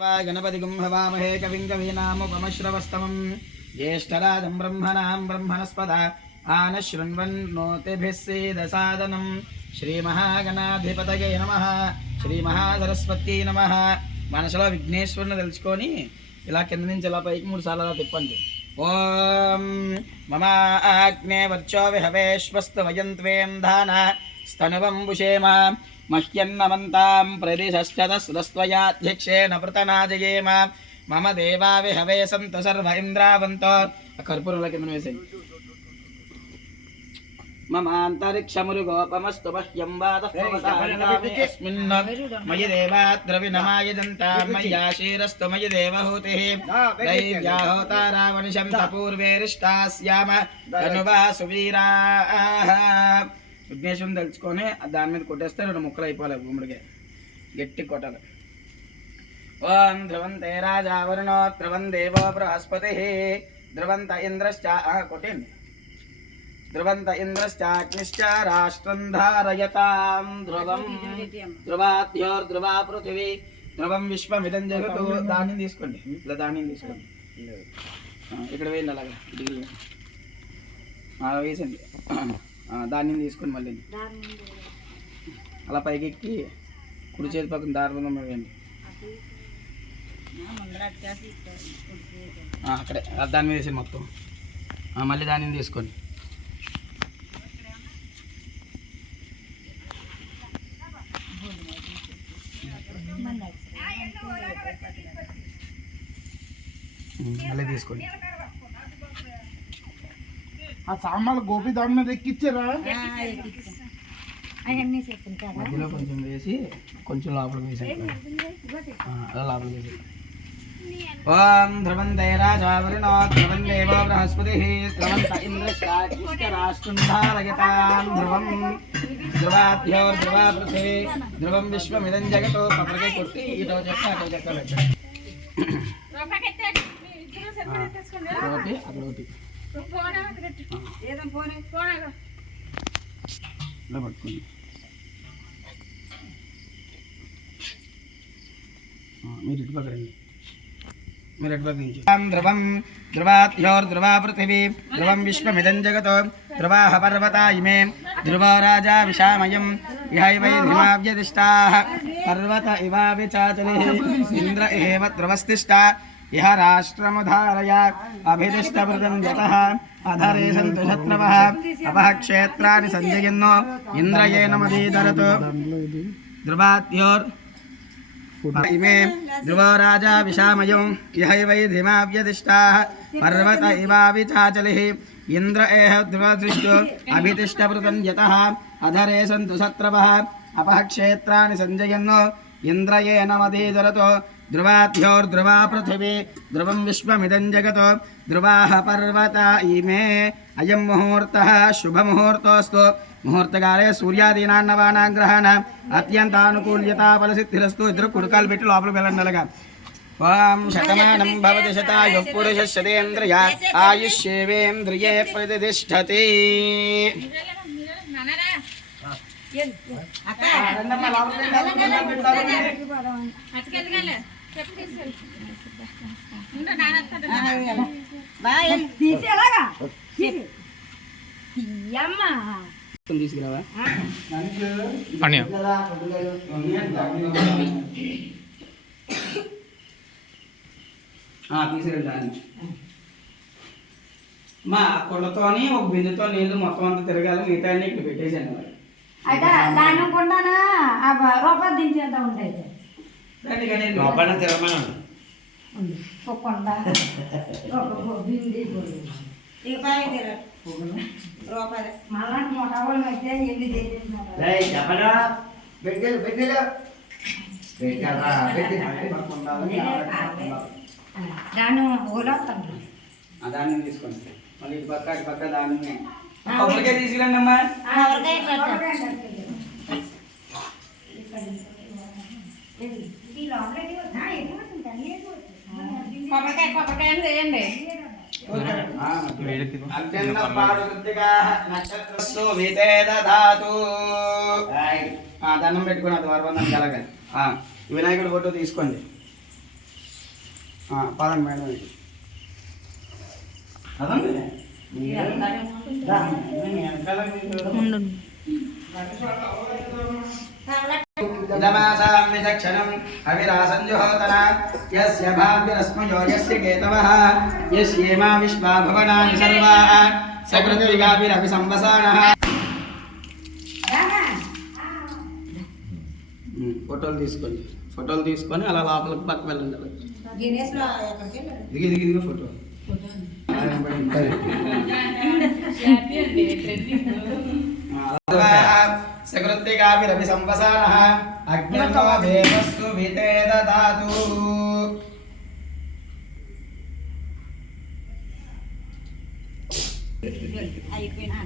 गणपतिगुं हवामहे कविं कवीनामुपमश्रवस्तमं ज्येष्ठराजं ब्रह्मणां ब्रह्मणस्पदा आनशृण्वन्नोतिभिः सीदसादनं श्रीमहागणाधिपतये नमः శ్రీమహాసరస్వతి నమః. మనసులో విఘ్నేశ్వరుని తెలుసుకొని ఇలా కింద నుంచి ఇలా పైకి 3 సార్లు అలా తిప్పండి. ఓం మమ ఆగ్నే వర్చో విహవేశ్వస్తు వయంత్వేం ధాన స్తనువం భుషేమ మహ్యన్నమంతాం ప్రదిశశ్చదస్రస్త్వయాధ్యక్షేణ పృతనాజయేమ మమ దేవా విహవే సంత సర్వ ఇంద్రావంతో. కర్పూరంలో కింద వేసేయండి. మమాంతరిక్షమురుగోపమస్తు మహ్యం వాదస్మిన్ మయి దేవాద్రవినమాయదంతామయ్యాశీరస్తు మయి దేవహూతిః దైవ్యాహోతారావనిశం పూర్వేరిష్టాస్యామ తనువా సువీరాః. విఘ్నేశ్వరుని తెలుసుకొని దాని మీద కొట్టేస్తే 2 ముక్కలు అయిపోవాలి. గుమ్మడికి గట్టి కొట్టాలి. ఓం ధ్రువంతే రాజా వరుణో ధ్రువం దేవో బృహస్పతిః ధ్రువంత ఇంద్రశ్చ కొట్టండి. ధ్రువంత ఇంద్రశ్చాగ్నిశ్చ రాష్ట్రం ధారయతాం ధ్రువం ధ్రువాద్యోర్ధ్రువా పృథివీ ధ్రువం విశ్వమిదం జగతు. ధాన్యం తీసుకోండి. ఇలా ధాన్యం తీసుకోండి. ఇక్కడ వేయండి. అలాగా వేసండి. ధాన్యం తీసుకోండి. మళ్ళీ అలా పైకి ఎక్కి కుడి చేతి పక్కన దారుణం వేయండి. అక్కడే దాని మీద వేసి మొత్తం మళ్ళీ ధాన్యం తీసుకోండి. మళ్ళీ తీసుకోండి. ఆ సామాన్లు గోపి దాని మీద ఎక్కిచ్చారా? మధ్యలో కొంచెం వేసి కొంచెం లోపలికి వేసాను. అలా లోపలికి వేసి ఓం ధ్రువంతే రాజా వరుణో ధ్రువం దేవో బృహస్పతిః ధ్రువంత ఇంద్రశ్చాగ్నిశ్చ రాష్ట్రం ధారయతాం ధ్రువం ధ్రువాద్యోర్ధ్రువా పృథివీ ధ్రువం విశ్వమిదం జగతో. పక్కకి కొట్టి ఇటో చెక్క అటో చెక్క పెట్టండి. ఒకటి అక్కడ ఒకటి ఇలా పట్టుకోండి. మీరు ఇటు పక్క రండి. మీరు ఎటు పక్క నుంచి ధ్రువం ధ్రువాద్యోర్ధ్రువా పృథివీ ధ్రువం విశ్వమిదం జగతో ధ్రువాః పర్వతా ఇమే ధ్రువో రాజా విశామయం ఇహైవై ధిమావ్యదిష్టాః పర్వత ఇవావిచాచలిః ఇంద్ర ఏవ ధ్రువస్తిష్ట ఇహ రాష్ట్రముధారయ అభిదిష్టవృతం యతః అధరే సంతు శత్రవః అపః క్షేత్రాన్ని సంజయన్నో ఇంద్రయేన మదీధరతు ధ్రువాద్యోర్ ఇమే ధ్రువో రాజా విశామయం ఇహైవై ధిమావ్యదిష్టాః పర్వత ఇవావిచాచలిః ఇంద్ర ఏహ ధ్రువదృష్టో అభితిష్టవృతం యతః అధరే సంతు శత్రవః అపః క్షేత్రాన్ని సంజయన్నో ఇంద్రయేన మదీధరతు ధ్రువాద్యోర్ధ్రువా పృథివీ ధ్రువం విశ్వమిదం జగతో ధ్రువాః పర్వత ఇమే. అయం ముహూర్తః శుభముహూర్తోస్తు. ముహూర్తకాలే సూర్యాదీనాన్నవానాం గ్రహాణాం అత్యంతానుకూల్యతా ఫలసిద్ధిరస్తు. ఇద్దరు కుడుకాలు పెట్టి లోపలికి వెళ్ళండి. అలాగా ఓం శతమానం భవతి శతాయుః పురుషः శతేంద్రియ ఆయుష్యేవేంద్రియే ప్రతిష్టతి. తీసుకురావా తీసుకురండి. మా కొండతోని ఒక బిందుతో నీళ్ళు మొత్తం అంతా తిరగాలి. మిగతా ఇక్కడ పెట్టేసాను. అయితే దాని కొండనా రూపాయలు దించేద్దా ఉంటాయి. కొండ బింది మళ్ళా మొట్ట వాళ్ళు అయితే ఎన్ని దాన్ని ఓలాస్తాను. దాన్ని తీసుకోండి. మళ్ళీ ఇటు పక్క అటు పక్క దాన్ని కొబ్బరికాయ తీసుకురండి అమ్మా. కొబ్బరికాయ చేయండి. దండం పెట్టుకుని అది వరబంధం కలగా వినాయకుడి ఫోటో తీసుకోండి. పదండి మేడం అదండి దా, నేను వెనకాల మీరు- ఇదమాసాం విచక్షణం అవిరాసంజుహోతన యస్య భాగ్యరస్మయో యస్య కేతవః యస్యేమా విశ్వా భువనాని సర్వాః సకృతిగాభిరపి సంవసానః. ఫోటోలు తీసుకొని అలా లోపలికి పక్క వెళ్ళండి. దిగి ఫోటో సకృతిగాభిరపి సంవసానః అగ్నిర్నో దేవస్సు వితే దదాతు. అయిపోయినా